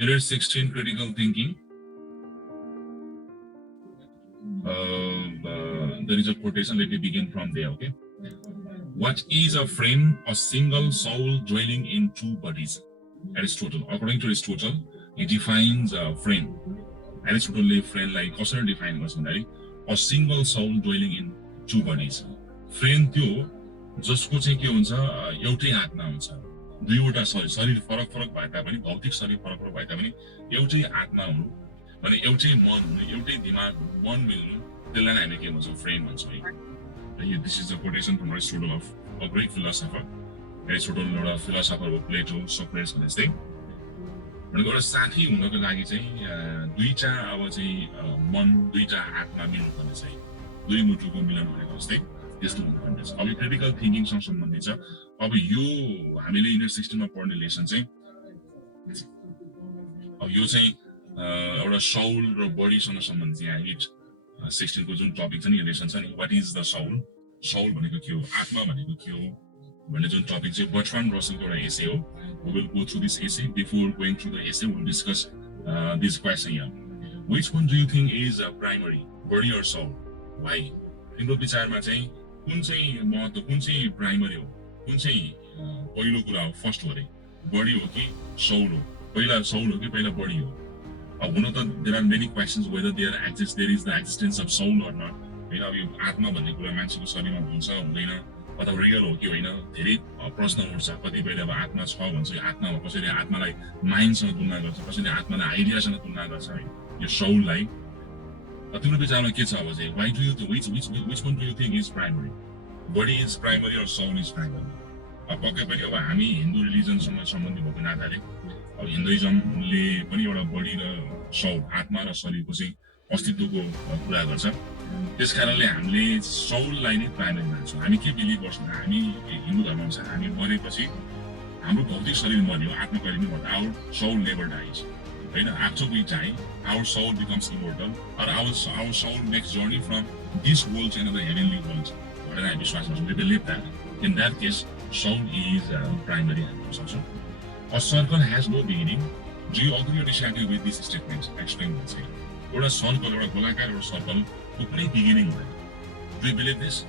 Unit 16, critical thinking. There is a quotation. Let me begin from there, okay? What is a friend? A single soul dwelling in two bodies. Aristotle. According to Aristotle, he defines a friend. Aristotle friend like कसरी define गर्छ भन्दाखेरि a single soul dwelling in two bodies. Friend त्यो जसको चाहिँ के हुन्छ एउटै आत्मा हुन्छ. दुईवटा शरीर फरक फरक भए तापनि भौतिक शरीर फरक फरक भए तापनि एउटै आत्मा हुनु भने एउटै मन हुनु एउटै दिमाग मन मिल्नु त्यसलाई हामी के भन्छौँ फ्रेन्ड भन्छौँ है. This is a quotation from Aristotle, of a great philosopher. Aristotle एउटा फिलोसोफर हो, प्लेटो, सोक्रेटिस भन्ने जस्तै. भनेको एउटा साथी हुनको लागि चाहिँ दुईटा अब चाहिँ मन दुईटा आत्मा मिल्नु पर्ने चाहिँ दुई मुटुको मिलन भनेको जस्तै त्यस्तो हुनुपर्ने छ. अब क्रिटिकल थिङ्किङसँग सम्बन्धित छ. अब यो हामीले युनिट 16 मा पढ्ने लेसन चाहिँ अब यो चाहिँ एउटा सोल र बडीसँग सम्बन्धित यहाँ युनिट 16 को जुन टपिक छ नि लेसन छ नि what is the soul, soul भनेको के हो, आत्मा भनेको के हो भन्ने जुन टपिक चाहिँ बर्ट्रान्ड रसलको एउटा एसे हो. We will go through this essay. Before going through the essay, we'll discuss this question here. Which one do you think is primary, body or soul? Why? तिम्रो विचारमा चाहिँ कुन चाहिँ महत्त्व, कुन चाहिँ प्राइमरी हो, कुन चाहिँ पहिलो कुरा हो, फर्स्ट हो रे, बडी हो कि सोल हो, पहिला सोल हो कि पहिला बडी हो. अब हुन त there are many questions whether there is the existence of soul or not. हैन, अब यो आत्मा भन्ने कुरा मान्छेको शरीरमा हुन्छ हुँदैन अथवा रियल हो कि होइन धेरै प्रश्न उठ्छ. कतिपयले अब आत्मा छ भन्छ, आत्मा हो, कसैले आत्मालाई माइन्डसँग तुलना गर्छ, कसैले आत्मालाई आइडियासँग तुलना गर्छ है यो सोललाई. तिम्रो विचारमा के छ अब चाहिँ why do you think which one do you think is primary, body is primary or soul is primary? अब पक्कै पनि अब हामी हिन्दू रिलिजनसँग सम्बन्धित भएको नाताले अब हिन्दुइजमले पनि एउटा बडी र सोल आत्मा र शरीरको चाहिँ अस्तित्वको कुरा गर्छ. त्यस कारणले हामीले सोललाई नै प्राइमरी मान्छौँ. हामी के बिलिभ गर्छौँ, हामी हिन्दू धर्म अनुसार हामी मरेपछि हाम्रो भौतिक शरीर मर्यो, आत्मा कहिले पनि मर्दैन. आवर सोल नेभर डाइज होइन. After we die our soul becomes immortal or our soul makes journey from this world to another heavenly world भनेर हामी विश्वास गर्छौँ. We believe that. In that case, soul is primary हामी सक्छौँ. A circle has no beginning. Do you agree or disagree with this statement? Explain this. एउटा circle, एउटा गोलाकार एउटा सर्कलको कुनै बिगिनिङ हुँदैन. Do you believe this?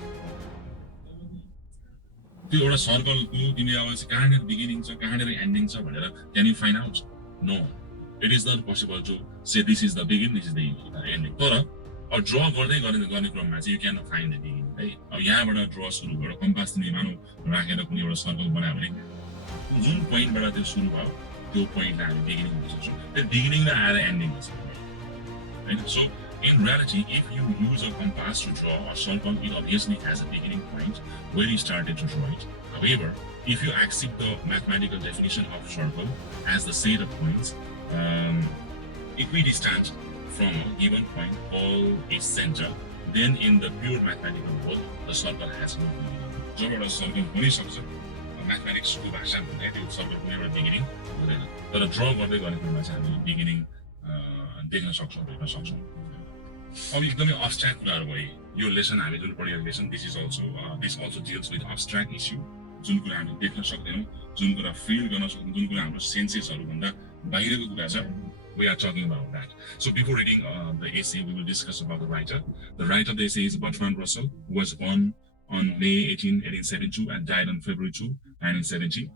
त्यो एउटा सर्कलको तिमीले अब चाहिँ कहाँनिर बिगिनिङ छ कहाँनिर एन्डिङ छ भनेर can you find out? No. It is not possible to say this is the beginning, this is the ending. तर अब ड्र गर्दै गर्ने क्रममा चाहिँ you cannot find the beginning है. अब यहाँबाट ड्र सुरु गरेर कम्पास तिमीले मानौ राखेर कुनै एउटा सर्कल बनायो भने जुन पोइन्टबाट त्यो सुरु भयो त्यो पोइन्टलाई हामी बिगिनिङ भन्न सक्छौँ. त्यो बिगिनिङलाई आएर एन्डिङ हुन्छ. So, in reality, if you use a compass to draw a circle, it obviously has a beginning point where you started to draw it. However, if you accept the mathematical definition of circle as the set of points equidistant from a given point, all its center, then in the pure mathematical world, the circle has no beginning. जबबाट circle बनिसक्छ म्याथमेटिक्सको भाषा भन्ने त्यो circle कुनै एउटा beginning हुँदैन. तर ड्र गर्दै गरेकोमा चाहिँ हामीले बिगिनिङ देख्न सक्छौँ, देख्न सक्छौँ. अब एकदमै अब्स्ट्र्याक्ट कुराहरू भयो यो लेसन हामी जुन पढेको lesson. This also deals with abstract issue. जुन कुरा हामी देख्न सक्दैनौँ, जुन कुरा फिल गर्न सक्दैनौँ, जुन कुरा हाम्रो सेन्सेसहरूभन्दा बाहिरको कुरा छ. We are talking about that. So before reading the essay, we will discuss about the writer. The writer of the essay is Bertrand Russell, who was born on May 18, 1872 and died on February 2, 1970.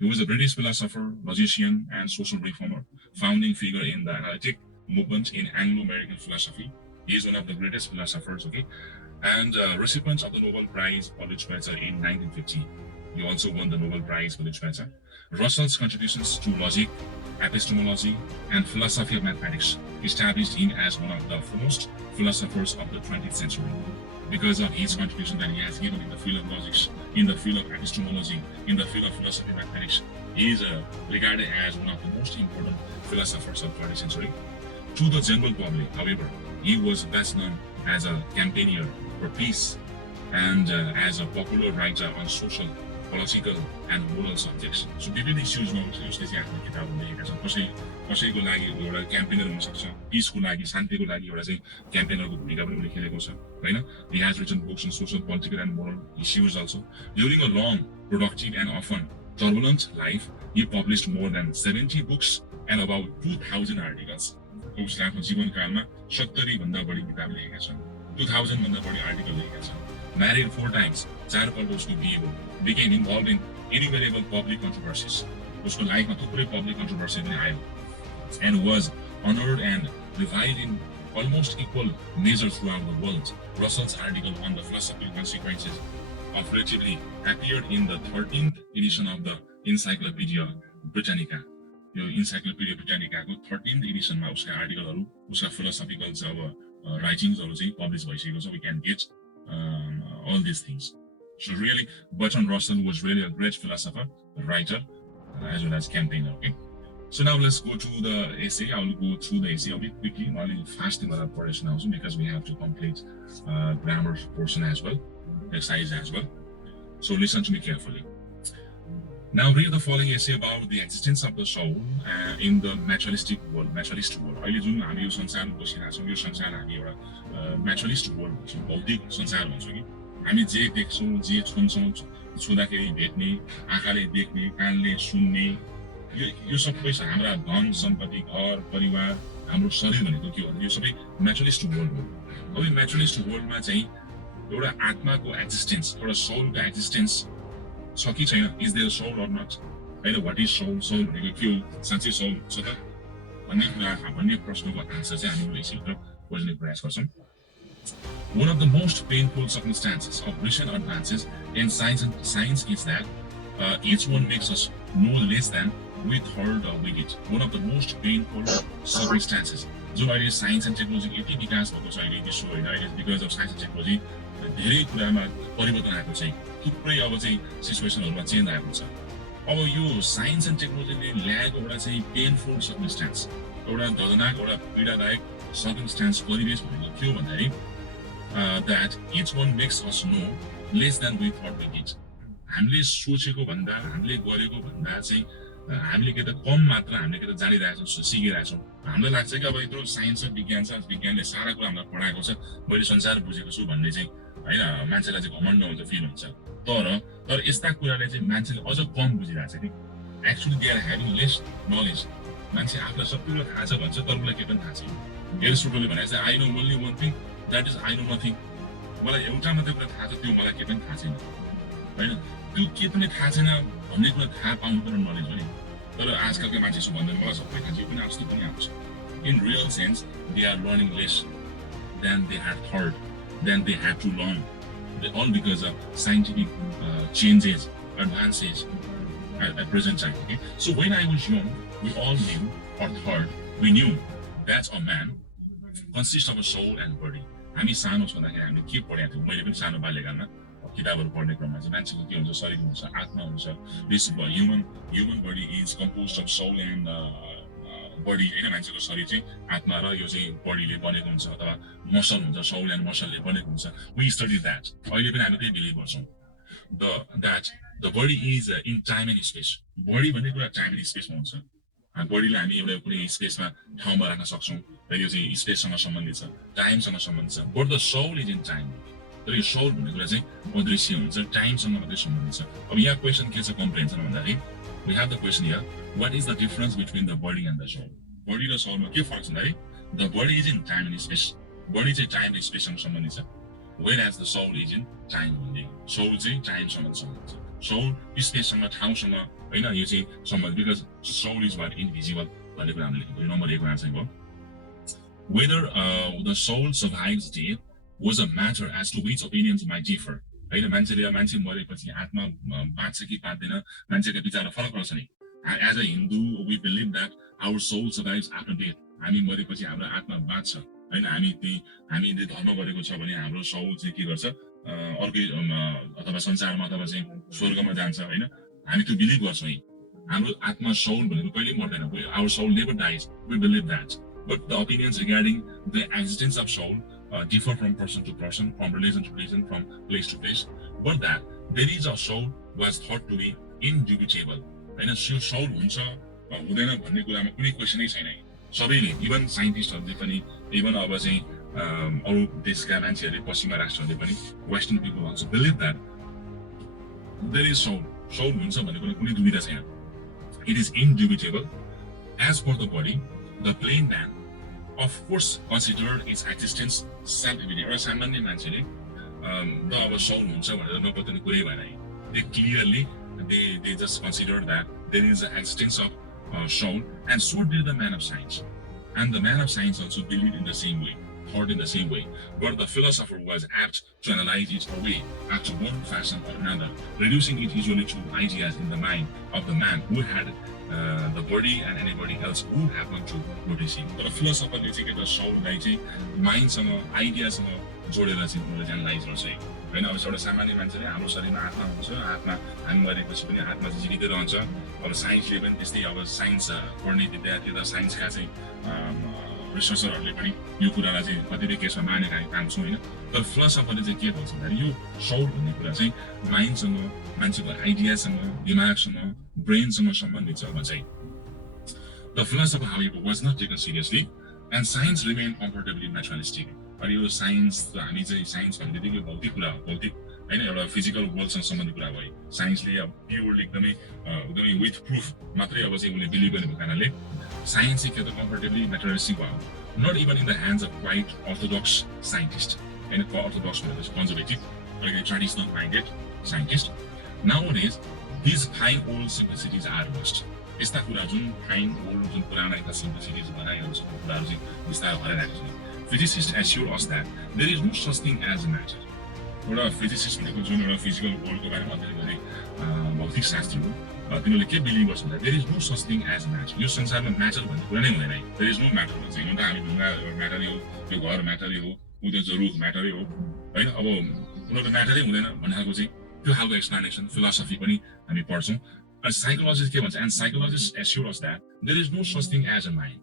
He was a British philosopher, logician, and social reformer, founding figure in the analytic movement in Anglo-American philosophy. He is one of the greatest philosophers, and recipient of the Nobel Prize for Literature in 1950. He also won the Nobel Prize for Literature. Russell's contributions to logic, epistemology, and philosophy of mathematics established him as one of the foremost philosophers of the 20th century. Because of his contribution that he has given in the field of logic, in the field of epistemology, in the field of philosophy of mathematics, he is regarded as one of the most important philosophers of the 20th century. To the general public, however, he was best known as a campaigner for peace and as a popular writer on social, political, and moral subjects. So विभिन्न इस्युजमा उसले चाहिँ आफ्नो किताबहरू लेखेका छन्. कसैको लागि एउटा क्याम्पेनर हुन सक्छ, पिसको लागि, शान्तिको लागि एउटा चाहिँ क्याम्पेनरको भूमिका पनि उसले खेलेको छ हैन. He has written books on social, political, and moral issues also. During a long, productive, and often turbulent life, he published more than 70 books and about 2000 articles. उसले आफ्नो जीवनकालमा 70 भन्दा बढी किताब लेखेका छन्, 2000 भन्दा बढी आर्टिकल लेखेका छन्, married 4 times, 4 पल्ट उसको बिहे भयो, became involved in innumerable public controversies. उसको लाइफमा थुप्रै public controversy पनि आयो, and was honored and reviled in almost equal measure throughout the world. Russell's article on the philosophical consequences of relativity appeared in the 13th edition of the Encyclopedia Britannica. यो Encyclopedia Britannica को 13th edition मा उसका आर्टिकलहरु, उसका philosophical writings-हरु चाहिँ publish भइसकेको छ. We can get all these things. So really, Bertrand Russell was really a great philosopher, writer, as well as campaigner. Okay. So now let's go to the essay. I will go through the essay a bit quickly, not really fast in the portion also, because we have to complete grammar portion as well, exercise as well. So listen to me carefully. Now read the following essay about the existence of the soul in the materialistic world. Materialist world. अहिले जुन हामी यो संसारमा बसिरहेका छौँ, यो संसार हामी एउटा materialist world भन्छौँ, भौतिक संसार भन्छौँ कि हामी जे देख्छौँ, जे छुन्छौँ, छुँदाखेरि भेट्ने, आँखाले देख्ने, कानले सुन्ने, यो सबै छ हाम्रा धन सम्पत्ति, घर परिवार, हाम्रो शरीर भनेको के हो, यो सबै materialist world हो. अब यो materialist world मा चाहिँ एउटा आत्माको एक्जिस्टेन्स, एउटा सोलको एक्जिस्टेन्स छ कि छैन, is there soul or not, होइन, व्हाट इज सोल, सोल भनेको के हो, साँच्चै सोल छ त भन्ने प्रश्नको आन्सर चाहिँ हामी यसैभित्र खोज्ने प्रयास गर्छौँ. One of the most painful circumstances of recent advances in science is that each one makes us no less than we thought we did. One of the most painful circumstances. जो अहिले science and टेक्नोलोजीको यति विकास भएको छ अहिले विश्व होइन, अहिले because of science and technology धेरै कुरामा परिवर्तन आएको छ, थुप्रै अब चाहिँ सिचुएसनहरूमा चेन्ज आएको छ. अब यो साइन्स एन्ड टेक्नोलोजीले ल्याएको एउटा चाहिँ पेनफुल सर्कमस्टान्स, एउटा दर्दनाक, एउटा पीडादायक सर्कमस्टान्स, परिवेश भनेको के हो भन्दाखेरि that each one makes us know less than we thought we did. हामीले सोचेको भन्दा, हामीले गरेको भन्दा चाहिँ हामीले के त कम मात्र हामीले के त जानिरहेछौँ, सिकिरहेछौँ. हामीलाई लाग्छ कि अब यत्रो साइन्स र विज्ञान छ, विज्ञानले सारा कुरा हामीलाई पढाएको छ, मैले संसार बुझेको छु भन्ने चाहिँ होइन मान्छेलाई चाहिँ घमण्ड हुन्छ, फिल हुन्छ. तर यस्ता कुराले चाहिँ मान्छेले अझ कम बुझिरहेछ कि actually they are having less knowledge. मान्छे आफूलाई सबै कुरा थाहा छ भन्छ, तर उसलाई के पनि थाहा छैन. एरिस्टोटलले भने चाहिँ I know only one thing, that is I know nothing. मलाई एउटा मात्रै कुरा थाहा छ, त्यो मलाई के पनि थाहा छैन, होइन. त्यो के पनि थाहा छैन भन्ने कुरा थाहा पाउनु पर्ने नलेज हो नि. तर आजकलका मान्छे भन्दा मलाई सबै थाहा छ, यो पनि आजकल पनि आउँछ. In real sense they are learning less than they had थर्ड, then they had to learn, all because of scientific changes, advances at present time. Okay? So when I was young, we all knew or thought we knew that a man consists of a soul and body. हामी सानो छँदाखेरि हामीले के पढेका थियौँ, मैले पनि सानो बाल्यकालमा किताबहरू पढ्ने क्रममा चाहिँ मान्छेको के हुन्छ, शरीर हुन्छ, आत्मा हुन्छ. This human body is composed of soul and body, होइन, मान्छेको शरीर चाहिँ आत्मा र यो चाहिँ बडीले बनेको हुन्छ, अथवा मसल हुन्छ, सोल एन्ड मसलले बनेको हुन्छ. We study that. अहिले पनि हामी त्यही बिलिभ गर्छौँ that the body is in time and space. Body भन्ने कुरा टाइम एन्ड स्पेसमा हुन्छ. बडीलाई हामी एउटा कुनै स्पेसमा ठाउँमा राख्न सक्छौँ र यो चाहिँ स्पेससँग सम्बन्धित छ, टाइमसँग सम्बन्धित छ. But the soul is in time. तर यो सोल भन्ने कुरा चाहिँ अदृश्य हुन्छ, टाइमसँग मात्रै सम्बन्धित छ. अब यहाँ क्वेसन के छ कम्प्रेन्सन भन्दाखेरि, we have the question here, what is the difference between the body and the soul? Body र soul मा के फरक छ भन्दाखेरि, the body is in time and space. Body चाहिँ time र space सँग सम्बन्धित छ, whereas the soul is in time only. Soul चाहिँ time सँग सम्बन्धित छ. Soul space सँग, ठाउँसँग, होइन, यो चाहिँ सम्बन्धित, because soul is what invisible भन्ने कुरा हामीले लेखेको. नम्बर 1 को आन्सर हो. Whether the soul survives death was a matter as to which opinions might differ. होइन, मान्छे मरेपछि आत्मा बाँच्छ कि बाँच्दैन, मान्छेको विचारमा फरक पर्छ नि. As a Hindu we believe that our soul survives after death. हामी मरेपछि हाम्रो आत्मा बाँच्छ, होइन. हामीले धर्म गरेको छ भने हाम्रो सोल चाहिँ के गर्छ, अर्कै अथवा संसारमा अथवा चाहिँ स्वर्गमा जान्छ, होइन. हामी त्यो बिलिभ गर्छौँ. हाम्रो आत्मा सोल भनेको कहिले मर्दैन. Our soul never dies. We believe that. But the opinions regarding the existence of soul differ from person to person, from religion to religion, from place to place. But that there is a soul was thought to be indubitable. होइन, त्यो sole हुन्छ हुँदैन भन्ने कुरामा कुनै क्वेसनै छैन. सबैले, even साइन्टिस्टहरूले पनि, इभन अब चाहिँ अरू देशका मान्छेहरूले, पश्चिमा राष्ट्रहरूले पनि, western people also believe that there is soul. Soul हुन्छ भन्ने कुनै दुविधा छैन. It is indubitable. As for the body, the plain man of course considered its existence self-evident. एउटा सामान्य मान्छेले त अब सौल हुन्छ भनेर नपत्याउने कुरै भएन। They clearly they just considered that there is an existence of soul, and so did the man of science. And the man of science also believed in the same way, thought in the same way. But the philosopher was apt to analyze it away after one fashion or another, reducing it usually to ideas in the mind of the man who had the body and anybody else who happened to notice him. But a philosopher ले चाहिँ के त soulलाई चाहिँ mindसँग आइडियासँग जोडेर चाहिँ उनीहरूले analyse गर्छ हैन। अब एउटा सामान्य मान्छेले हाम्रो शरीरमा आत्मा हुन्छ, आत्मा हामी मरेपछि पनि आत्मा चाहिँ जीवित रहन्छ। अब साइन्सले पनि त्यस्तै, अब साइन्स पढ्ने विद्यार्थी र साइन्सका चाहिँ रिसर्चरहरूले पनि यो कुरालाई चाहिँ कतिपय केसमा मानेका पाउँछौँ होइन। तर फिलोसफरले चाहिँ के भन्छ भन्दाखेरि यो सोल भन्ने कुरा चाहिँ माइन्डसँग, मान्छेको आइडियासँग, दिमागसँग, ब्रेनसँग सम्बन्धित छ भन्छ। The philosopher, however, was not taken seriously, and science remained comfortably materialistic. अनि यो साइन्स हामी चाहिँ साइन्स भन्ने बित्तिकै भौतिक कुरा हो, भौतिक होइन, एउटा फिजिकल वर्ल्डसँग सम्बन्धित कुरा भयो। साइन्सले अब प्योरली एकदमै विथ प्रुफ मात्रै अब चाहिँ उसले बिलिभ गरेको कारणले साइन्स चाहिँ के त कम्फर्टेबली मेटेरियलिस्टिक भयो। Not even in the hands of quite orthodox scientist होइन। अर्थोडक्स भनेपछि कन्जर्भेटिभ, अलिकति traditional minded scientist. Nowadays these fine old simplicities are lost. यस्ता कुरा जुन फाइन ओल्ड, जुन पुराना यस्ता सिम्प्लिसिटिज भनाइहरू छ, कुराहरू चाहिँ बिस्तारै हराइरहेको छ। Physicists assure us that there is no such thing as matter. एउटा फिजिसिस्ट भनेको जुन एउटा फिजिकल वर्ल्डको बारेमा अध्ययन गर्ने भौतिक शास्त्री हो, तिनीहरूले के बिलिभ गर्छ भन्दा there is no such thing as matter. यो संसारमा म्याटर भन्ने कुरा नै हुँदैन। देयर इज नो म्याटर भन्छ। हुन त हामी ढुङ्गा म्याटरै हो, यो घर म्याटरै हो, उयो चाहिँ रुख म्याटरै हो होइन। अब उनीहरू म्याटरै हुँदैन भन्ने खालको चाहिँ त्यो खालको एक्सप्लेनेसन फिलोसफी पनि हामी पढ्छौँ। अनि साइकोलोजिस्ट के भन्छ, and psychologist assure us that there is no such thing as a mind.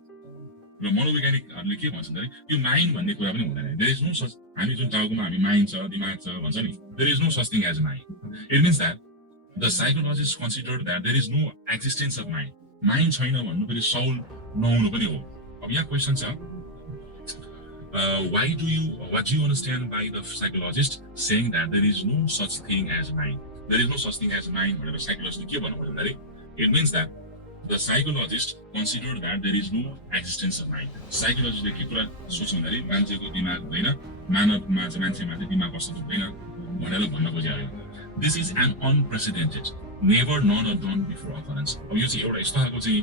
र मनोवैज्ञानिकहरूले के भन्छ भने यो माइन्ड भन्ने कुरा पनि हुँदैन। देयर इज नो सच, हामी जुन टाउकोमा हामी माइन्ड छ, दिमाग छ भन्छ नि, there is no such thing as a mind. It means that the psychologist consider that there is no existence of mind. Mind छैन भन्नु फेरि सौल नहुनु पनि हो। अब यहाँ क्वेसन छ, what do you understand by the psychologist saying that there is no such thing as mind. There is no such thing as mind भनेर साइकोलोजिस्टले के भन्नु भन्दाखेरि it means that the psychologist considered that there is no existence of mind. Psychologist ले के कुरा सोच्छ भन्दाखेरि मान्छेको दिमाग हुँदैन, मानवमा चाहिँ मान्छेमा चाहिँ दिमाग अस्तित्व हुँदैन भनेर भन्न खोजेको। This is an unprecedented, never none or done before occurrence. अब यो चाहिँ एउटा यस्तो खालको चाहिँ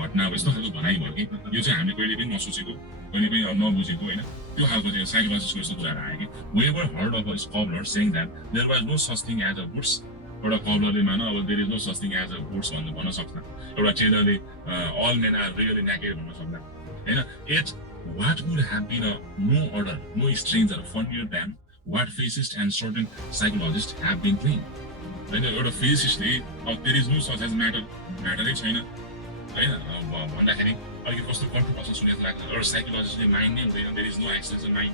घटना, अब यस्तो खालको भनाइ भयो कि यो चाहिँ हामीले कहिले पनि नसोचेको, कहिले पनि नबुझेको होइन। त्यो खालको चाहिँ साइकोलोजिस्टको यस्तो कुराहरू आयो कि we ever heard of a scholar saying that there was no such thing as a woods. एउटा कबलरले मान अब there is no such thing as a woods भन्न सक्छ। एउटा टेलरले all men are really naked भन्न सक्दैन हैन। At what would have been a no order, no stranger funnier than what physicist and certain psychologist have been claim हैन। एउटा फिजिसिस्टले अब there is no such as म्याटरै छैन हैन भन्दाखेरि अलिकति कस्तो कन्ट्रोभर्सल सुनेको लाग्छ। एउटा साइकोलोजिस्टले माइन्ड नै हुँदैन, there is no access of mind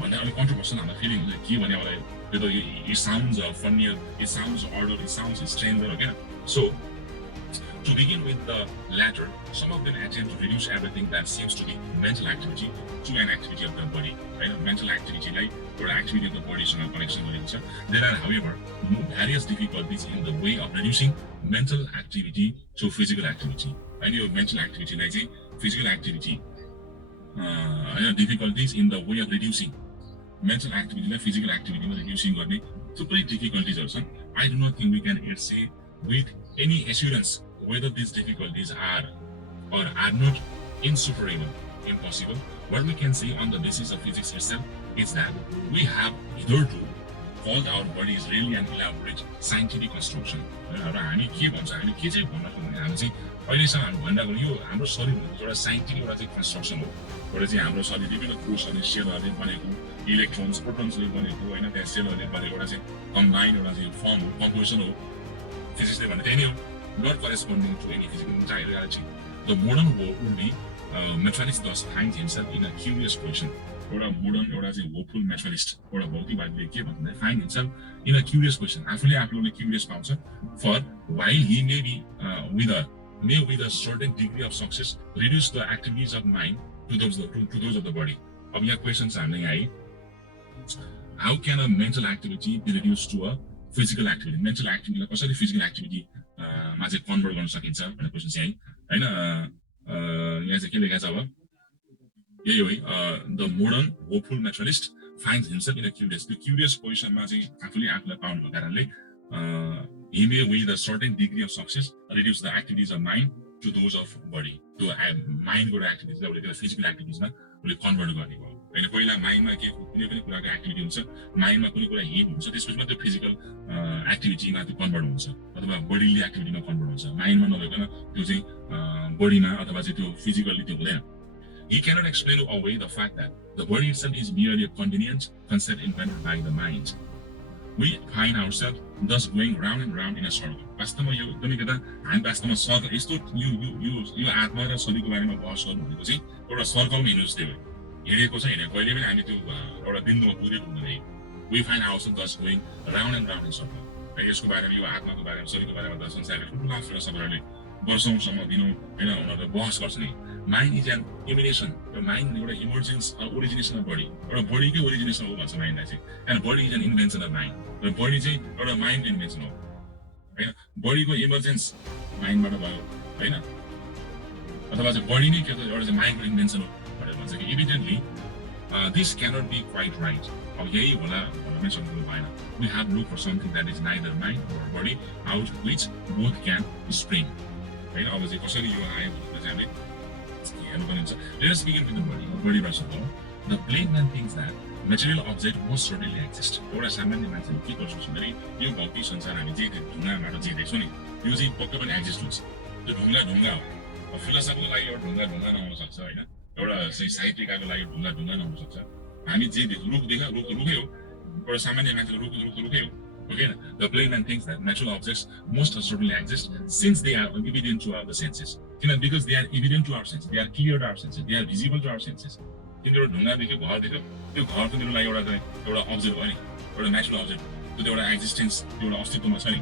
भन्दा अलिक कन्ट्रोभर्सल हाम्रो फिलिङ हुन्छ के भने मलाई त्यो त it sounds funnier, it sounds order, it sounds stranger again. So to begin with the latter, some of them attempt to reduce everything that seems to be mental activity to an activity of the body. Right? Mental activity like or activity of the body सँग connection गरिन्छ। There are however various difficulties in the way of reducing mental activity to physical activity. And your mental activity like physical activity difficulties in the way of reducing mental activity like physical activity reducing गर्ने थुप्रै डिफिकल्टिजहरू छन्। I do not think we can yet say with any assurance whether these difficulties are or are not insuperable, impossible. What we can say on the basis of physics itself is that we have hitherto called our bodies really an elaborate scientific construction. र हामी के भन्छ, हामी के चाहिँ भन्न खोज्छौँ, हामी चाहिँ अहिलेसम्म हामी भनिरहेको यो हाम्रो शरीर भनेको एउटा साइन्टिफिक एउटा चाहिँ कन्स्ट्रक्सन हो। एउटा चाहिँ हाम्रो शरीर विभिन्न कोषहरूले सेलहरूले बनेको, इलेक्ट्रोन्स प्रोटोन्सले बनेको होइन, त्यहाँ सेलहरूले बनेको एउटा चाहिँ कम्बाइन्ड एउटा चाहिँ फर्म हो, कम्पोजिसन हो। फिजिक्सले भने त्यही नै हो, not corresponding to any physical reality. The modern world would be materialist thus find himself in a curious position. एउटा मोडर्न एउटा चाहिँ होपफुल मेथालिस्ट एउटा भौतिकवादीले के भन्दा find himself in a curious position, आफूले क्युरियस पाउँछ for while he may be with a certain degree of success reduce the activities of mind to those of the body. अब यहाँ क्वेसन छ हामीलाई यहाँ है, how can a mental activity be reduced to a physical activity? Mental एक्टिभिटीलाई कसरी physical activity मा चाहिँ कन्भर्ट गर्न सकिन्छ भन्ने क्वेसन चाहिँ है हैन। यहाँ चाहिँ के लेखेको छ अब यही हो है the modern hopeful materialist finds himself in a curious position मा चाहिँ आफूलाई पाउनुको कारणले he may with a certain degree of success reduce the activities of mind to those of body to mind को activities लाई उले physical activities मा उले कन्भर्ट गर्ने भयो हैन पहिला माइन्डमा के कुनै पनि कुराको एक्टिभिटी हुन्छ माइन्डमा कुनै कुरा हिट हुन्छ त्यसपछि मात्र फिजिकल एक्टिभिटीमा त्यो कन्भर्ट हुन्छ अथवा बडीली एक्टिभिटीमा कन्भर्ट हुन्छ माइन्डमा नभइकन त्यो चाहिँ बडीमा अथवा चाहिँ त्यो फिजिकली त्यो हुँदैन He cannot explain away the fact that the body itself is merely a convenient concept invented by the mind. We find ourselves thus going round and round in a circle. वास्तवमा यो एकदमै के त हामी वास्तवमा circle यस्तो यो आत्मा र शरीरको बारेमा बहस गर्नु भनेको चाहिँ एउटा सर्कलमा हिँड्नु जस्तै हो हिँडेको छ हिँडेको कहिले पनि हामी त्यो एउटा बिन्दुमा पुगेको हुँदैन We find ourselves thus going round and round in a circle. र यसको बारेमा यो आत्माको बारेमा शरीरको बारेमा त संसारले ठुला फिलोसफरहरूले वर्षौंसम्म दिनौं हैन उनीहरूले बहस गर्छ नि Mind is an emanation. The mind is an emergence or origination of body. Or body is origination of mind. And body is an invention of mind. The body is a mind invention of. Body is emergence mind बाट भयो हैन अथवा चाहिँ body नै के त एउटा चाहिँ mind invention हो भनेर भन्छ कि evidently this cannot be quite right. अब यही होला भन्ने सम्झनु भएन. We have looked for something that is neither mind nor body out of which both can spring. हैन अब चाहिँ कसरी यो आयो भनेर चाहिँ हामीले Let us begin with the body. Body versus law. The plain man thinks that material object must certainly exist. एउटा सामान्य मान्छेले के गर्छ भने यो भौतिक संसार हामी जे ढुङ्गाबाट जे देख्छौँ नि यो चाहिँ पक्कै पनि एक्जिस्ट हुन्छ त्यो ढुङ्गा हो अब फिलोसफीको लागि एउटा ढुङ्गा नहुन सक्छ हैन एउटा चाहिँ साहित्यिकको लागि ढुङ्गा नहुन सक्छ हामी जे देख्छौँ रुख देखा रुखै हो एउटा सामान्य मान्छेले रुखै हो Okay, the plain man thinks that natural objects must certainly exist since they are evident to our senses. Because they are evident to our senses, they are clear to our senses, they are visible to our senses. तिम्रो ढुङ्गा देख्यो घर देख्यो त्यो घर तिम्रो लागि एउटा अब्जेक्ट हो नि एउटा नेचुरल अब्जेक्ट त्यो एउटा एक्जिस्टेन्स त्यो एउटा अस्तित्वमा छ नि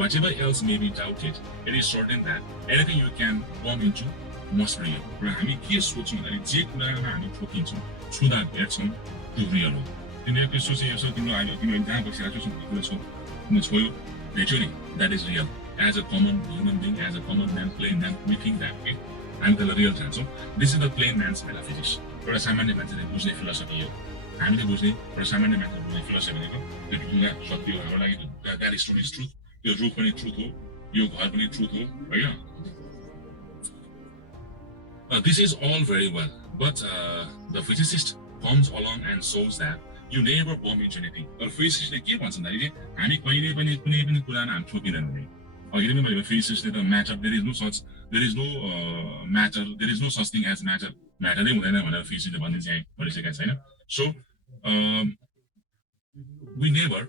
whatever else may be doubted it is certain that anything you can bump into must be real. र हामी के सोच्छौँ भने जे कुरामा हामी ठोकिन्छौँ छुँदा भेट्छौँ त्यो रियल हो तिमीले के सोचे यसो तिम्रो जहाँ बसिरहेको छौ तिमीले छोयो भेट्यो नि that is real. As a common human being, as a common man, plain man, we think that way. हामी त्यसलाई real ठान्छौँ. This is the plain man's metaphysics. एउटा सामान्य मान्छेले बुझ्ने फिलोसफी हो हामीले बुझ्ने एउटा सामान्य मान्छेले बुझ्ने फिलोसफी भनेको त्यो ढुङ्गा सत्य हो हाम्रो लागि द्याट इज ट्रुथ त्यो रुख पनि ट्रुथ हो यो घर पनि ट्रुथ हो हैन This is all very well, but the physicist comes along and shows that you never bump into anything. तर physicistले के भन्छ भन्दाखेरि हामी कहिले पनि कुनै पनि कुरामा हामी ठोकिँदैन भने अघि नै मैले physicistले त matter there is no such thing as matter नै हुँदैन भनेर physicistले भनिसकेको छैन. So we never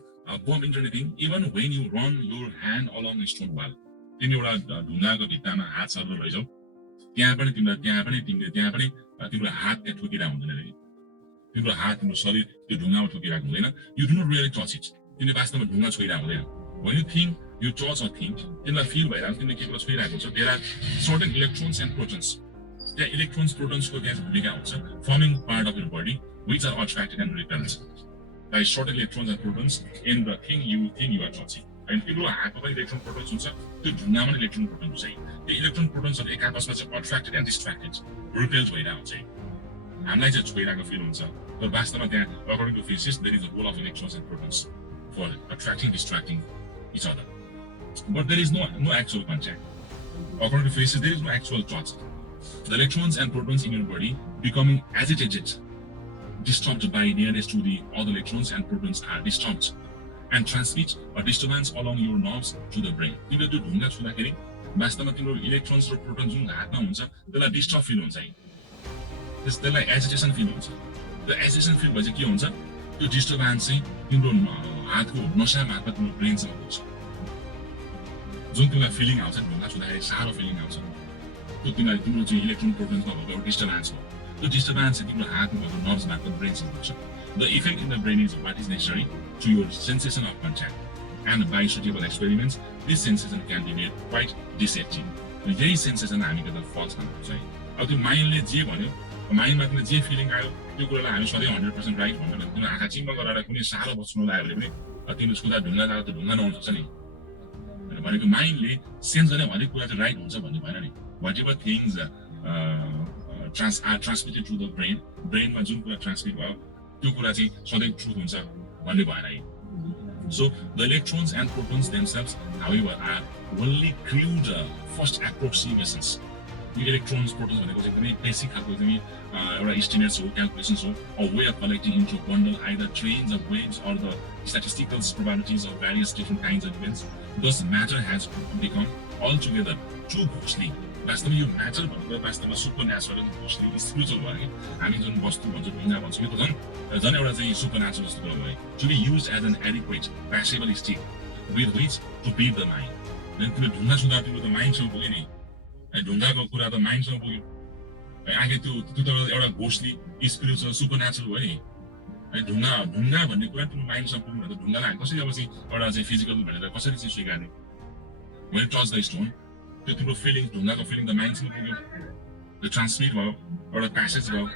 bump into anything even when you run your hand along a stone wall. तिमी एउटा ढुङ्गाको भित्तामा हात सर्नु लैजाऊ त्यहाँ पनि तिम्रो हात त्यहाँ ठोकिरहेको हुँदैन रे तिम्रो हात तिम्रो शरीर त्यो ढुङ्गामा ठोकिरहेको हुँदैन you do not really touch it तिमीले वास्तवमा ढुङ्गा छोइरहेको हुँदैन when you think you touch or think तिमीलाई फिल भइरहेको तिमीले के कुरा छोइरहेको हुन्छ there are certain electrons and protons त्यहाँ electrons protons को त्यहाँ भूमिका हुन्छ forming part of your body which are attracted and repelled by certain electrons and protons in the thing you think you are touching and तिम्रो हातमा पनि electron protons हुन्छ त्यो ढुङ्गामा पनि इलेक्ट्रोन प्रोटोन हुन्छ त्यो इलेक्ट्रोन प्रोटोन्सहरु एक आपसमा चाहिँ अट्र्याक्टेड एन्ड डिस्ट्र्याक्टेड रिपेल भइरहेको हुन्छ हामीलाई चाहिँ छोइरहेको फिल हुन्छ तर वास्तवमा त्यहाँ according to physics there is a role of electrons and protons for attracting distracting each other but there is no actual contact according to physics there is no actual touch the electrons and protons in your body becoming agitated disturbed by nearness to the other electrons and protons are disturbed and transmit a disturbance along your nerves to the brain. तिमीले त्यो ढुङ्गा छुँदाखेरि वास्तवमा तिम्रो electrons र proton जुन हातमा हुन्छ त्यसलाई डिस्टर्ब फिल हुन्छ त्यसलाई एजिटेसन फिल हुन्छ त्यो एजिटेसन फिल भएपछि के हुन्छ त्यो डिस्टर्बेन्स चाहिँ तिम्रो हातको नसा मार्फत तिम्रो ब्रेनसम्म पुग्छ जुन तिमीलाई फिलिङ आउँछ ढुङ्गा छुँदाखेरि साह्रो फिलिङ आउँछ त्यो तिम्रो चाहिँ इलेक्ट्रोन प्रोटोन्समा भएको एउटा डिस्टर्बेन्स हो त्यो डिस्टर्बेन्स चाहिँ तिम्रो हातमा भएको नर्भ्स मार्फत ब्रेनसम्म पुग्छ The effect in the brain is what is necessary to your sensation of contact. And by suitable experiments, this sensation can be made quite deceptive. यही sensation हामी गर्दा false मान्नु चाहिँ अब त्यो माइन्डले जे भन्यो माइन्डमा तिमीले जे फिलिङ आयो त्यो कुरालाई हामी सधैँ 100% राइट भन्नु भने तिम्रो आँखा चिम्म गरेर कुनै साह्रो बस्नु लाग्यो भने पनि तिम्रो छुँदा ढुङ्गा लाग्दा त्यो ढुङ्गा नहुन सक्छ नि भनेको माइन्डले सेन्स गर्ने हरेक कुरा चाहिँ राइट हुन्छ भन्ने भएन नि whatever things transmitted to the brain. ब्रेनमा जुन कुरा ट्रान्समिट भयो त्यो कुरा चाहिँ सधैँ ट्रुथ हुन्छ भन्ने भएन है. So the electrons and protons themselves, however, are only crude first approximations. The electrons, protons भनेको चाहिँ एकदमै बेसिक खालको एकदमै एउटा एस्टिमेट्स हो, क्याल्कुलेसन्स हो, a way of collecting into a bundle either trains of waves or the statistical probabilities of various different kinds of events. Thus matter has become altogether too ghostly. वास्तवमा यो म्याटर भनेको वास्तवमा super natural ghostly spiritual भयो कि हामी जुन वस्तु भन्छौँ ढुङ्गा भन्छौँ यो त झन् एउटा चाहिँ सुपर नेचुरल जस्तो कुरा भयो. To be used as an adequate passable stick with which to beat the mind. तिमीले ढुङ्गा छुँदा तिम्रो त माइन्डसँग पुग्यो नि, ढुङ्गाको कुरा त माइन्डसँग पुग्यो. आगे त्यो त एउटा घोस्टली स्पिरिचुअल सुपर नेचुरल भयो नि. ढुङ्गा भन्ने कुरा तिम्रो माइन्डसँग पुग्नु त ढुङ्गालाई हामी कसरी अब चाहिँ एउटा चाहिँ फिजिकल भनेर कसरी चाहिँ स्वीकार्ने. When touch the stone, त्यो तिम्रो फिलिङ ढुङ्गाको फिलिङ त माइन्डसँग पुग्यो, त्यो ट्रान्समिट भयो, एउटा प्यासेज भयो.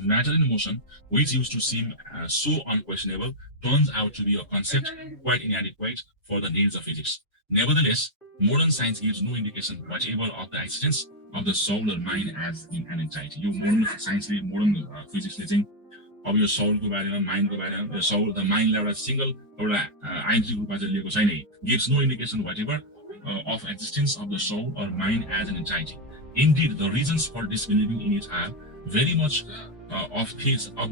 Matter in motion, which used to seem so unquestionable, turns out to be a concept quite inadequate for the needs of physics. Nevertheless, modern science gives no indication whatever of the existence of the soul or mind as in an entity. यो modern science ले modern physics ले चाहिँ अब यो soul को बारेमा mind को बारेमा यो soul the mind लाई एउटा single एउटा आइडेन्टिटी रूपमा चाहिँ लिएको छैन. Gives no indication whatever of existence of the soul or mind as an entity. Indeed, the reasons for disbelieving in it are very much of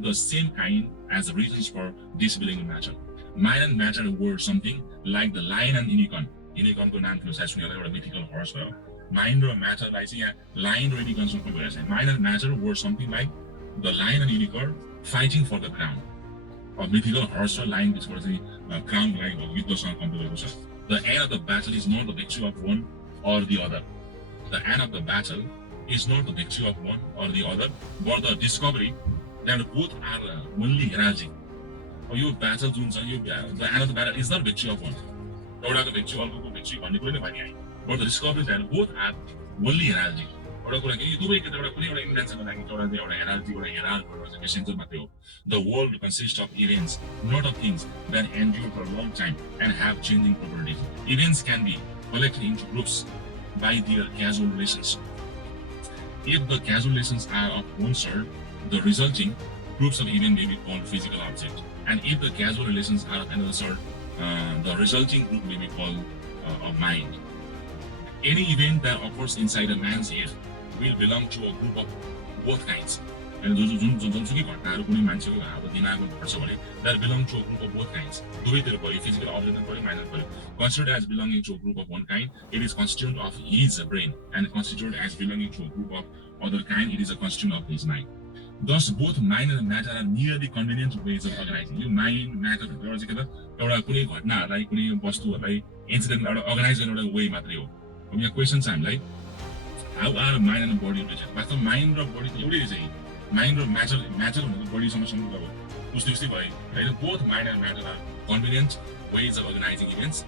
the same kind as the reasons for disbelieving in matter. Mind and matter were something like the lion and unicorn. Unicorn को नाम तिम्रो सायद सुनेको एउटा mythical horse भयो. Mind र matter लाई चाहिँ यहाँ lion र unicorn सँग गइरहेको छ. Mind and matter were something like the lion and unicorn fighting for the crown. A mythical horse र lion बिचबाट चाहिँ crown लाई युद्धसँग कम्पेयर गरेको छ. The end of the battle is not the victory of one or the other. The end of the battle is not the victory of one or the other, but the discovery that both are only heraldic. यो battle जुन छ यो the end of the battle is not victory of one. एउटाको victory अर्कोको victory भन्ने कुरा नै भनिहाल्यो. But the discovery that both are only heraldic. एउटा कुरा के यो दुवैको एउटा कुनै एउटा इन्भेन्सनको लागि एउटा heraldic एउटा herald एउटा messenger मात्रै हो. The world consists of events, not of things that endure for a long time and have changing properties. Events can be collected into groups by their causal relations. If the causal relations are of one sort, the resulting groups of events may be called physical objects. And if the causal relations are of another sort, the resulting group may be called a mind. Any event that occurs inside a man's head will belong to a group of both kinds. And जुनसुकै घटनाहरू कुनै मान्छेको अब दिमागमा घट्छ भने that belong to a group of both kinds. दुवैतिर भयो, physical object पनि माइनर भयो. Considered as belonging to a group of one kind, it is constituent of his brain, and considered as belonging to a group of other kind, it is a constituent of his mind. Thus, both mind and matter are nearly convenient ways of organizing. यो mind, matter एउटा चाहिँ के त एउटा कुनै घटनाहरूलाई कुनै वस्तुहरूलाई incident एउटा अर्गनाइज गर्ने एउटा वे मात्रै हो. अब यहाँ क्वेसन छ हामीलाई how are mind and body related? वास्तवमा mind र body त एउटै चाहिँ mind र matter भनेको बडीसँग सम्बन्ध हो. उस्तै उस्तै भयो हैन. Both mind and matter are convenient ways of organizing events.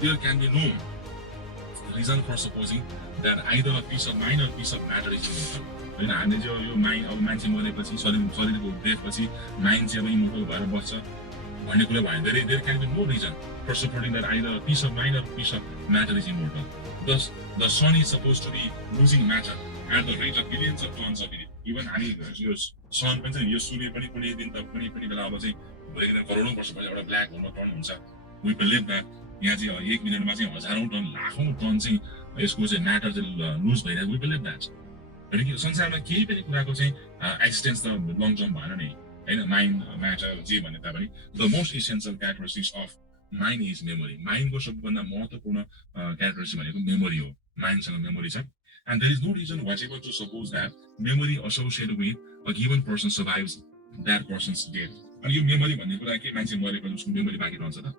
There can be no reason for supposing that either a piece of mind or a piece of matter is immortal. हैन हामीले जो यो माइन्ड अब मान्छे मरेपछि शरीरको डेथपछि mind चाहिँ अब immortal भएर बस्छ भन्ने कुरा भयो. There can be no reason for supporting that either a piece of mind or a piece of matter is immortal. Thus, the sun is supposed to be losing matter at the rate of billions of tons of it. Even हामी यो सन पनि चाहिँ यो सूर्य पनि कुनै दिन त कुनै बेला अब चाहिँ भोलिको दिन करोडौं वर्षपछि एउटा ब्ल्याक होलमा टर्न हुन्छ. We believe that यहाँ चाहिँ 1 मिनेटमा चाहिँ हजारौं टन लाखौं टन चाहिँ यसको चाहिँ म्याटर चाहिँ लुज भइरहेको. We believe that. हैन कि संसारमा केही पनि कुराको चाहिँ एक्सिस्टेन्स त लङ टर्म भएन नि हैन. माइन्ड म्याटर जे भने तापनि the most essential characteristics of mind is memory. माइन्डको सबभन्दा महत्त्वपूर्ण क्यारेक्टरिस्टिक भनेको मेमोरी हो. माइन्डसँग मेमोरी छ. And there is no reason whatever to suppose that memory associated with a given person survives that person's death. And your memory भन्ने कुरा के मान्छे मरेपछि उसको मेमोरी बाँकी रहन्छ त?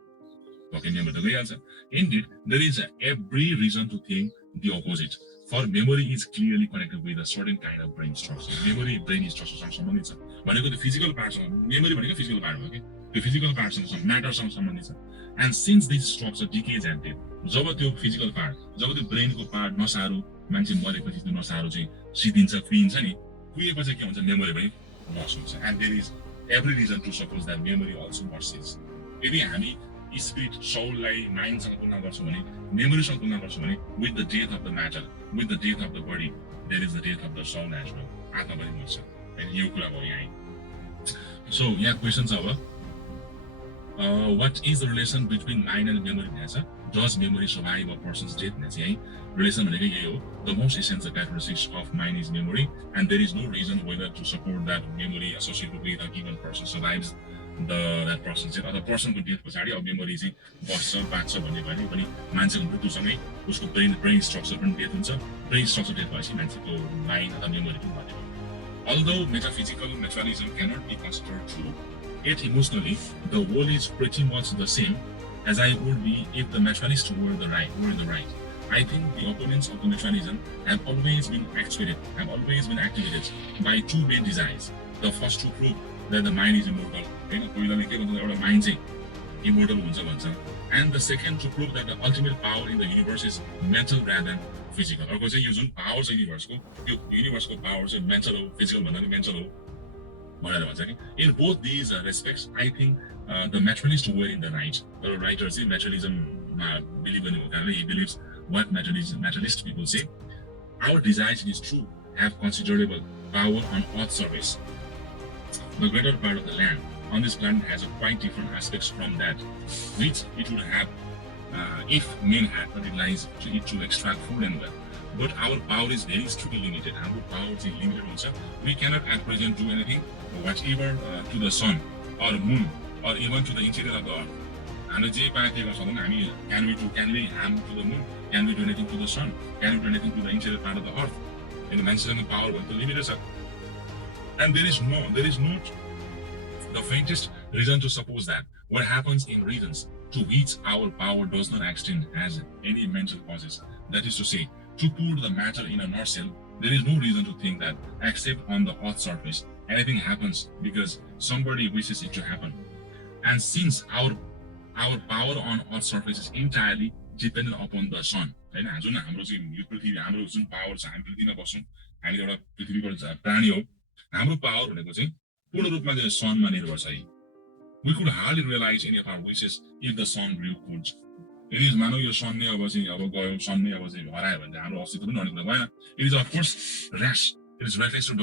ओके मेमोरी त गइहाल्छ. Indeed, there is every reason to think the opposite. For memory is clearly connected with a certain kind of brain structure. Memory brain structure सँग सम्बन्धित छ. भनेको त्यो फिजिकल पार्टसँग मेमोरी भनेको फिजिकल पार्ट हो के. त्यो फिजिकल पार्टसँग म्याटरसँग सम्बन्धित छ. And since this structure decays and death, जब त्यो फिजिकल पार्ट जब त्यो ब्रेनको पार्ट नसारो मान्छे मरेपछि त्यो नसारो चाहिँ सिद्धिन्छ कुहिन्छ नि. कुहिएपछि के हुन्छ मेमोरी पनि लस हुन्छ. And there is every reason to suppose that memory also persists. यदि हामी स्पिरिट सोललाई माइन्डसँग तुलना गर्छौँ भने मेमोरीसँग तुलना गर्छौँ भने with the death of the matter, with the death of the body, there is the death of the soul as well. आत्मा पनि मर्छ हैन यो कुरा भयो यहाँ सो यहाँ क्वेशन छ अब what is the relation between mind and memory भनेछ does memory survive a person's death भनेछ यही relation भनेको यही हो the most essential characteristics of mind is memory and there is no reason whether to support that memory associated with a given person survives that person चाहिँ अथवा पर्सनको death पछाडि अब memory चाहिँ बस्छ बाँच्छ भन्ने भयो पनि मान्छेको मृत्युसँगै उसको ब्रेन स्ट्रक्चर पनि डेथ हुन्छ ब्रेन स्ट्रक्चर डेथ भएपछि मान्छेको माइन्ड अथवा मेमोरी पनि भन्ने भयो although metaphysical naturalism cannot be considered true yet emotionally the world is pretty much the same as I would be if the naturalists were in the right. I think the opponents of the naturalism have always been activated by two main desires. The first to prove that the mind is immortal, mind immortal and the second to prove that the ultimate power in the universe is mental rather than physical. Or powers in universe powers are mental, physical, mental. In both these respects, I think the naturalists were in the right. The writer say naturalism he believes what naturalist people say. Our desires, it is true, have considerable power on Earth's surface. The greater part of the land on this planet has a quite different aspects from that which it would have if men had utilized it to extract food and wealth. But our power is very strictly limited. Our power is limited also. We cannot at present do anything whatever to the sun or moon or even to the interior of the earth. Can we harm to the moon? Can we do anything to the sun? Can we do anything to the interior part of the earth? And the man's power will limit us up. And there is not the faintest reason to suppose that what happens in regions to which our power does not extend has any mental causes. That is to say, to put the matter in a nutshell, there is no reason to think that except on the earth's surface, anything happens because somebody wishes it to happen. And since our power on earth's surface is entirely dependent upon the sun, right? Our power पूर्ण रूपमा चाहिँ सनमा निर्भर छ है we could hardly realize any of our wishes if the sun grew cold. It is मानव यो सन नै अब चाहिँ अब गयो सन नै अब चाहिँ हरायो भने हाम्रो अस्तित्व पनि रहने कुरा भएन. It is of course rash. It is reckless to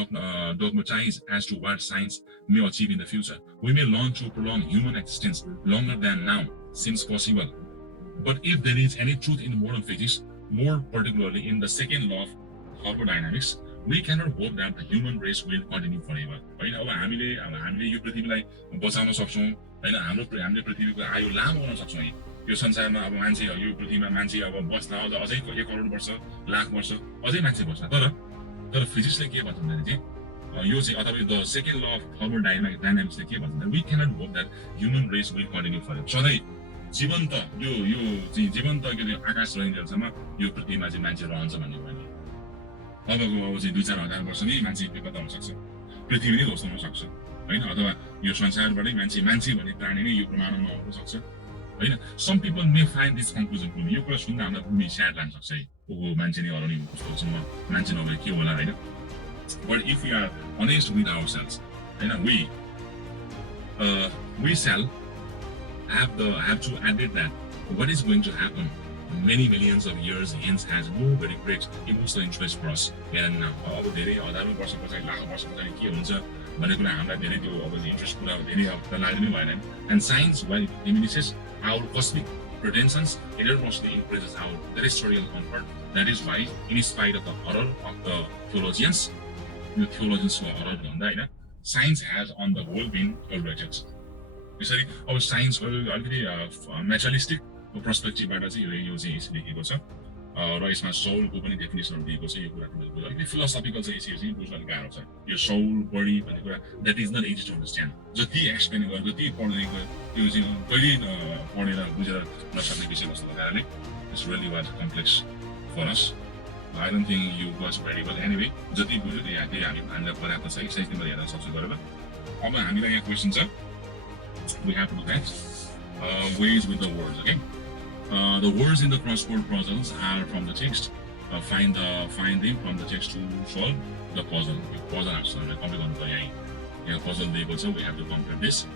dogmatize as to what science may achieve in the future. We may learn to prolong human existence longer than now seems possible. But if there is any truth in modern physics, more particularly in the second law of thermodynamics, we cannot hope that the human race will continue forever. हैन अब हामीले यो पृथ्वीलाई बचाउन सक्छौं हैन हामीले पृथ्वीको आयु लामो गर्न सक्छौं है यो संसारमा अब मान्छे यो पृथ्वीमा मान्छे अब बस्ला अझै 1 करोड वर्ष लाख वर्ष अझै मान्छे बस्ला तर फिजिक्सले के भन्छ भने चाहिँ यो चाहिँ अथवा द सेकेन्ड ल अफ थर्मोडायनामिक्सले के भन्छ भने we cannot hope that human race will continue forever. सधैँ जीवन्त यो चाहिँ जीवन्त के आकाश रहन्जेलसम्म यो पृथ्वीमा चाहिँ मान्छे रहन्छ भन्ने भयो. अबको अब चाहिँ 2-4 हजार वर्ष नै मान्छे बेपत्ता हुन सक्छ पृथ्वी नै ध्वस्त हुन सक्छ हैन अथवा यो संसारबाटै मान्छे भन्ने प्राणी नै यो प्रमाणमा आउन सक्छ हैन. Some people may find this conclusion to be यो कुरा सुन्दा हामीलाई पनि स्याड लाग्न सक्छ है ओहो मान्छे नै हराउने कस्तो छ म मान्छे नभए के होला हैन. But if we are honest with ourselves हैन we shall have to admit that what is going to happen many millions of years hence has no very great emotional interest for us. And अब धेरै हजारौं वर्ष पछाडि लाखौं वर्ष पछाडि के हुन्छ भन्ने कुरा हामीलाई धेरै त्यो अब इन्ट्रेस्ट कुरा धेरै अब लाग्ने भएन. And science, while it diminishes our cosmic pretensions, it mostly increases our terrestrial comfort. That is why, in spite of the horror of the theologians, the theologians को horror भन्दा हैन, science has on the whole been tolerated. यसरी अब science अलिकति नेचरलिस्टिक पर्सपेक्टिभबाट चाहिँ यो चाहिँ यसले लेखेको छ र यसमा सोलको पनि डेफिनेसन दिएको छ. यो कुरा अलिकति फिलोसफिकल चाहिँ यसरी बुझ्न गाह्रो छ. यो सोल बडी भन्ने कुरा that is not easy to understand. जति एक्सप्लेन गरेर जति पढ्ने त्यो चाहिँ कहिले पढेर बुझेर नसक्ने विषयवस्तु कारणले it's really was complex for us. I don't think you was very well anyway. जति बुझ्यो त्यही हामी हामीलाई पर्याप्त छ. एक्सर्साइज तिमीले हेर्न सक्छौ गरेर. अब हामीलाई यहाँ क्वेसन छ. We have to look at ways with the words, okay? The words in the crossword puzzles are from the text. Find them from the text to solve the puzzle. The puzzle has to be complete on the puzzle label, so we have to complete this.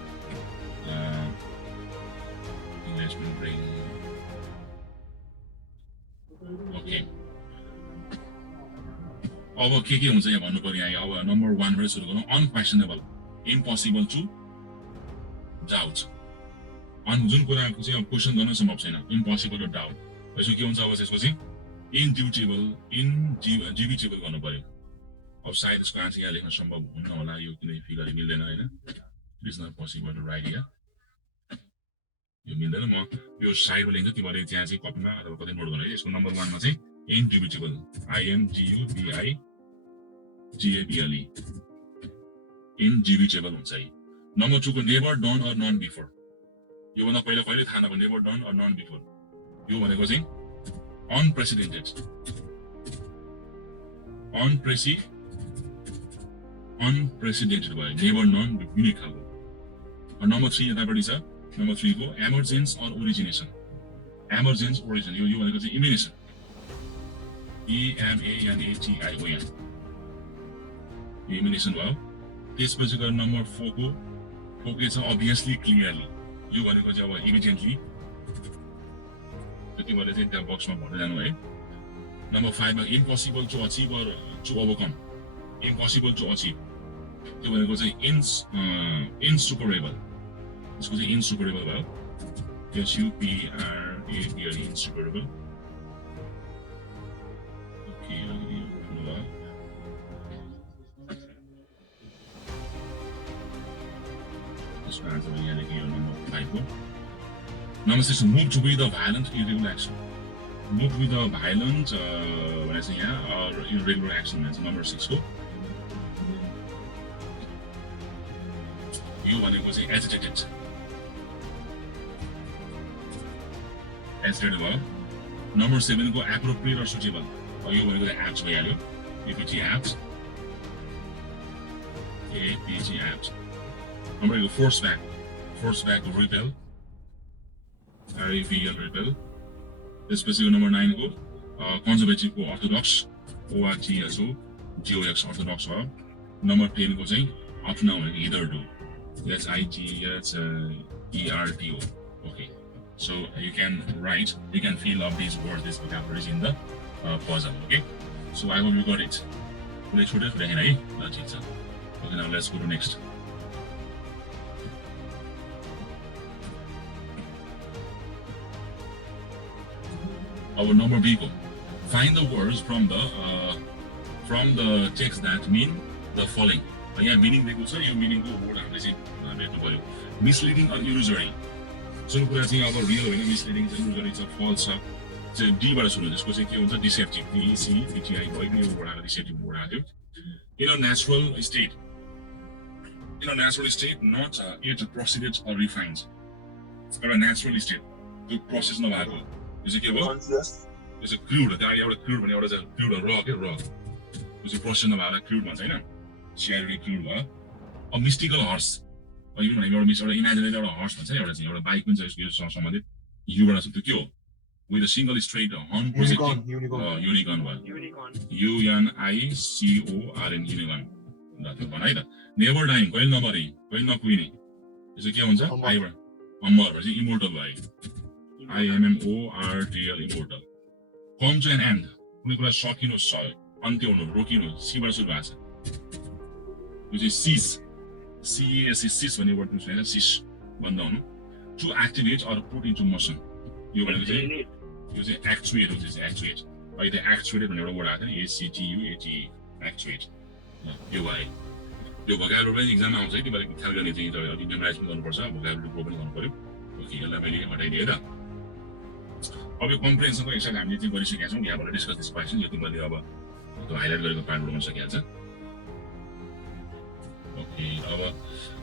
Let's bring. Okay. अब के हुन्छ यहाँ भन्नु पर्यो यहाँ अब number 1 बाट सुरु गरौँ अनक्वेसनेबल इम्पोसिबल टु डाउट जुन कुराको चाहिँ अब क्वेसन गर्न सम्भव छैन इम्पोसिबल टु डाउट यसो के हुन्छ अब त्यसको चाहिँ इनडिबिटेबल गर्नु पर्यो अब सायद यसको आन्सर यहाँ लेख्न सम्भव हुन्न होला यो किन फिगरले मिल्दैन हैन it is not possible to write here यो मिल्दैन म यो साइडमा लेख्छु तिमीले त्यहाँ चाहिँ कपीमा अथवा कतै नोट गर्नु है यसको नम्बर 1 मा चाहिँ इन्डिबिटेबल INDUBIGABLE इन्डिबिटेबल हुन्छ है नम्बर 2 को never done or none before यो भन्दा पहिला कहिले थाहा नभए never done or none before यो भनेको चाहिँ अनप्रेसिडेन्टेड भयो नेभर नन युनिक खालको नम्बर 3 यतापट्टि छ नम्बर 3 को एमर्जेन्स अर ओरिजिनेसन यो भनेको चाहिँ इमिनेसन EMANATION इमिनेसन भयो त्यसपछि गएर नम्बर 4 को के छ अभियसली क्लियरली यो भनेको चाहिँ अब इमिडिएटली त्यति भएर चाहिँ त्यहाँ बक्समा भर्दै जानु है नम्बर 5 मा impossible to achieve or to overcome impossible to achieve त्यो भनेको चाहिँ इनसुपरेबल यसको चाहिँ इनसुपरेबल भयो SUPRABLE इनसुपरेबल Number 6, move to with a violent irregular action. Move with a violent or irregular action. That's number 6 go. You want to go say agitated. Agitated well. Number 7 go appropriate or suitable. Or you want to go apt value. APT apt. APT apt. Number 8 force back to rebel. REBL rebel. Especially number 9 go conservative go orthodox. ORTSO GOX orthodox. Number 10 go saying up now either do. That's ITERTO. Okay. So you can write, you can fill up these words, these vocabularies in the puzzle. Okay. So I hope you got it. Okay, now let's go to next. Our number B go. Find the words from the text that mean the following. Yeah, meaning they go sir, you meaning go word misleading or illusory. So कुरा चाहिँ अब real होइन misleading चाहिँ illusory छ false छ चाहिँ D बाट सुरु त्यसको चाहिँ के हुन्छ deceptive DECEPTIVE भयो यो वर्ड आयो deceptive वर्ड आयो in a natural state not yet proceeded or refined एउटा natural state त्यो प्रोसेस नभएको यो चाहिँ के भयो यो चाहिँ क्रुड त्यहाँ एउटा क्रुड भने एउटा चाहिँ क्रुड र के र यो चाहिँ प्रोसेस नभएर क्रुड भन्छ हैन CID क्रुड भयो अब मिस्टिकल हर्स यो भनेको एउटा इमेजिनेरी एउटा हर्स भन्छ एउटा चाहिँ एउटा बाइक पनि छ यसको सम्बन्धित युबाट छ त्यो के हो with a single straight horn projecting unicorn भयो UNICORN unicorn ल त्यो भन है त नेभर डाइङ कहिले नमरे कहिले नकुइने यो चाहिँ के हुन्छ आइबर अमर चाहिँ इमोर्टल भयो IMMORTL immortal come to an end कुनै कुरा सकिनु अन्त्य हुनु रोकिनु सीबाट सुरु भएको छ यो चाहिँ CES भन्ने वर्ड हुन्छ हैन सिस भन्दा हुनु to activate or put into motion यो भनेको चाहिँ यो चाहिँ एक्चुएट हुन्छ चाहिँ एक्चुएट अहिले त्यो एक्चुएटेड भन्ने एउटा वर्ड आएको थियो नि ACTUATE एक्चुएट यो भयो यो भोकाबुलरी पनि एक्जाममा आउँछ है तिमीले ख्याल गर्ने चाहिँ अलिक मेमोराइज पनि गर्नुपर्छ भोकाबुलरी प्रो पनि गर्नु पर्यो ओके यसलाई मैले हटाइदिएँ त अब यो कम्प्रिहेन्सनको एक्सर्साइज हामीले चाहिँ गरिसकेका छौँ यहाँबाट डिस्कस दिस क्वेसन यो तिमीले अब त्यो हाइलाइट गरेको पार्टबाट गर्न सकिहाल्छ ओके अब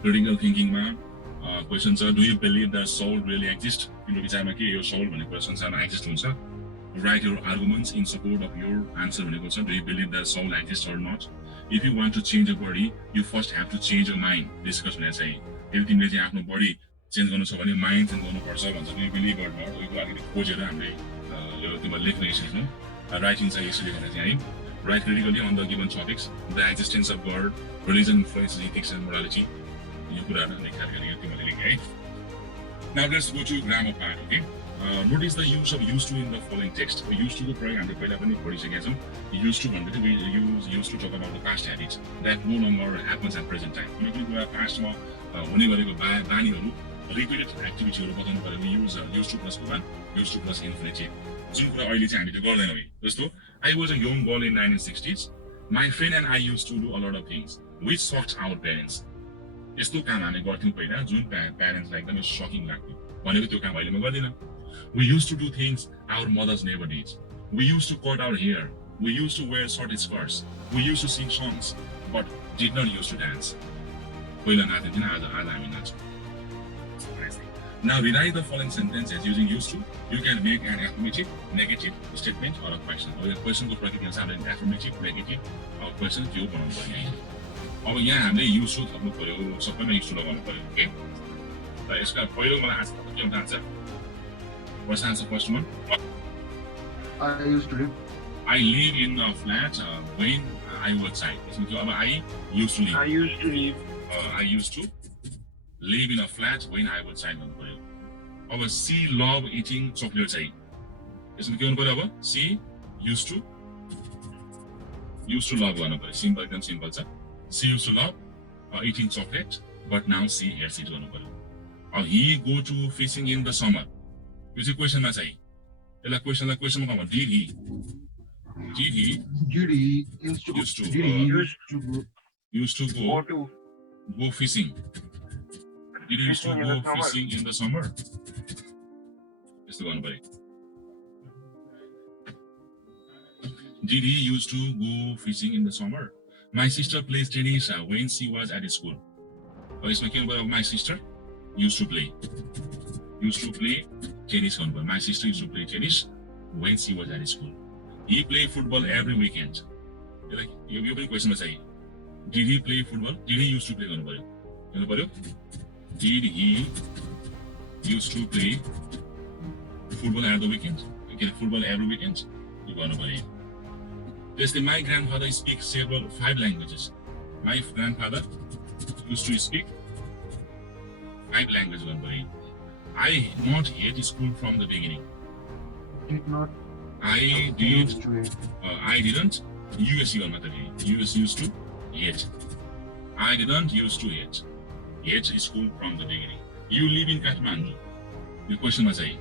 क्रिटिकल थिङ्किङमा क्वेसन छ do you believe the soul really exist तिम्रो विचारमा के यो सोल भन्ने कुरा संसारमा एक्जिस्ट हुन्छ right your arguments in support of your answer भनेको छ do you believe the soul exist or not if you want to change a body you first have to change a mind discuss भनेर चाहिँ यदि तिमीले चाहिँ आफ्नो body change गर्नु छ भने माइन्ड चेन्ज गर्नुपर्छ भन्छ do you believe or not यो अलिकति खोजेर हामीले यो तिमीले लेख्न यसरी राइटिङ चाहिँ यसरी भनेर चाहिँ है right critically on the given topics the existence of god religion influences ethics and morality यो कुराहरू हामीले ख्याल गरेर तिमीले लेखे है now let's go to grammar part okay Notice the use of used to in the following text. Used to को प्रयोग हामीले पहिला पनि पढिसकेका छौँ. Used to भन्दा we used to talk about the past habits that no longer happens at present time. कुनै पनि कुरा पास्टमा हुने गरेको बानीहरू repeated activityहरू बताउनु पर्यो भने used to plus one, used to plus infinitive. जुन कुरा अहिले चाहिँ हामी त्यो गर्दैनौँ. जस्तो I was a young boy in 1960s. My friend and I used to do a lot of things which shocked our parents. यस्तो काम हामी गर्थ्यौँ पहिला जुन प्यारेन्ट्सलाई एकदमै सकिङ लाग्थ्यो. भनेको त्यो काम अहिले म गर्दिनँ. We used to do things our mothers never did. We used to cut our hair. We used to wear short skirts. We used to sing songs, but did not used to dance. Now rewrite the following sentences using used to. You can make an affirmative, negative statement or a question. Or a question को प्रकृति अनुसार affirmative, negative or question त्यो बनाउनु पर्यो. अब यहाँ हामीले used to थप्नु पर्यो, सबैमा used to लगाउनु पर्यो. ओके. र यसका पहिलो मलाई आन्सर के हुन्छ answer? What's the answer first one? I used to live. I live in a flat when I was child. So I used to live. I used to live. I used to live in a flat when I was child. Our she love eating chocolate. Isn't it? She used to love one. Simple and simple. She used to love eating chocolate, but now she hates it. Or he go to fishing in the summer. This is a question. Did he used to go fishing? Did he used to go fishing in the summer? Is the one by. Did he used to go fishing in the summer? My sister plays tennis when she was at school. My sister used to play tennis. My sister used to play tennis when she was at school. He played football every weekend. Like you question was did he play football? Did he used to play? Did he used to play football at the weekend? Okay, football every weekend. You want to buy. My grandfather speaks 5 languages. My grandfather used to speak 5 languages. I not hate school from the beginning. Did not. I didn't. US used to hate. I didn't used to hate school from the beginning. You live in Kathmandu. The question was did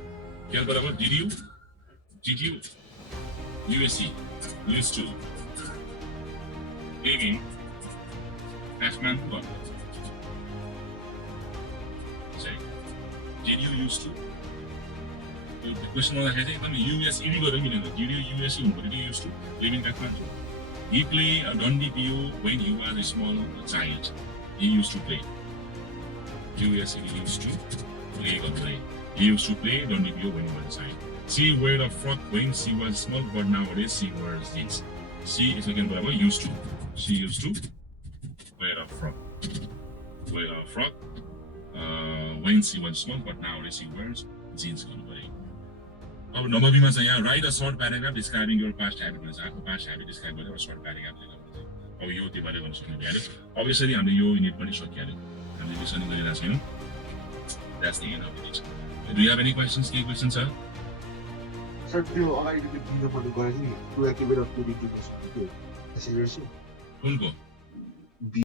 you USC used to live in Kathmandu? Did you used to? The question was did you used to live in Kathmandu? He played a 𝗪𝗵𝗶 when he was a small child. He used to play. He used to play 𝗪𝗵𝗶 when he was a child. She wear a frock when she was small, but nowadays she wears jeans. She is again used to. She used to wear a frock. When she was small, but nowadays she wears jeans. Write a short paragraph describing your past habit. Past habit describe a short paragraph. Obviously, I'm the unit. That's the end of it. Do you have any questions? Key questions, sir? Sir, I did the